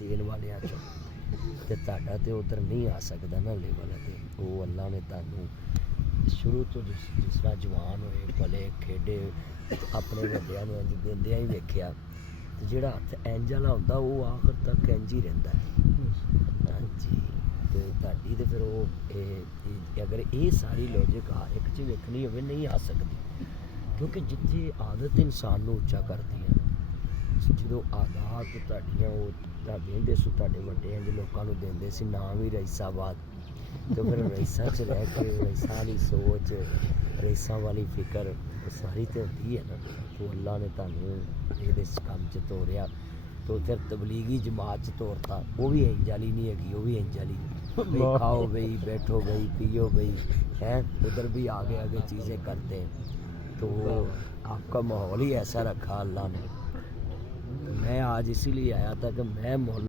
ਦੇਣ ਵਾਲਿਆਂ 'ਚੋਂ ਤੇ ਤੁਹਾਡਾ ਤੇ ਉਧਰ ਨਹੀਂ ਆ ਸਕਦਾ ਨਾ ਲੈਵਲ। ਤੇ ਉਹ ਅੱਲਾ ਨੇ ਤੁਹਾਨੂੰ ਸ਼ੁਰੂ ਤੋਂ ਜਿਸ ਤਰ੍ਹਾਂ ਜਵਾਨ ਹੋਏ ਪਲੇ ਖੇਡੇ ਆਪਣੇ ਵੱਡਿਆਂ ਨੂੰ ਇੰਝ ਦਿੰਦਿਆਂ ਹੀ ਵੇਖਿਆ, ਤੇ ਜਿਹੜਾ ਹੱਥ ਇੰਝ ਵਾਲਾ ਹੁੰਦਾ ਉਹ ਆਖਰ ਤੱਕ ਇੰਝ ਹੀ ਰਹਿੰਦਾ ਹੈ। ਹਾਂਜੀ, ਤੇ ਤੁਹਾਡੀ ਤੇ ਫਿਰ ਉਹ ਅਗਰ ਇਹ ਸਾਰੀ ਲੌਜਿਕ ਇੱਕ 'ਚ ਵੇਖਣੀ ਹੋਵੇ ਨਹੀਂ ਆ ਸਕਦੀ, ਕਿਉਂਕਿ ਜਿੱਥੇ ਆਦਤ ਇਨਸਾਨ ਨੂੰ ਉੱਚਾ ਕਰਦੀ ਹੈ, ਜਦੋਂ ਆਦਾਤ ਤੁਹਾਡੀਆਂ ਉਹ ਦਿੰਦੇ ਸੀ ਤੁਹਾਡੇ ਵੱਡੇ ਇੰਝ ਲੋਕਾਂ ਨੂੰ ਦਿੰਦੇ ਸੀ ਨਾਮ ਹੀ ਰਈਸਾਬਾਦ, ਤੇ ਫਿਰ ਰਈਸਾਂ 'ਚ ਰਹਿ ਕੇ ਰਈਸਾਂ ਵਾਲੀ ਸੋਚ ਰਈਸਾਂ ਵਾਲੀ ਫਿਕਰ ਉਹ ਸਾਰੀ ਤੇ ਹੁੰਦੀ ਹੈ ਨਾ। ਉਹ ਅੱਲਾ ਨੇ ਤੁਹਾਨੂੰ ਇਹਦੇ ਕੰਮ 'ਚ ਤੋਰਿਆ, तो फिर तबलीगी जमात च तोड़ता, वो भी इंज वाली नहीं हैगी, वो भी इंज वाली भाई खाओ भाई बैठो भाई पियो भाई हैं, उधर भी आगे आगे चीज़ें करते हैं। तो आपका माहौल ही ऐसा रखा अल्लाह ने। तो मैं आज इसीलिए आया था कि मैं मोहल्ला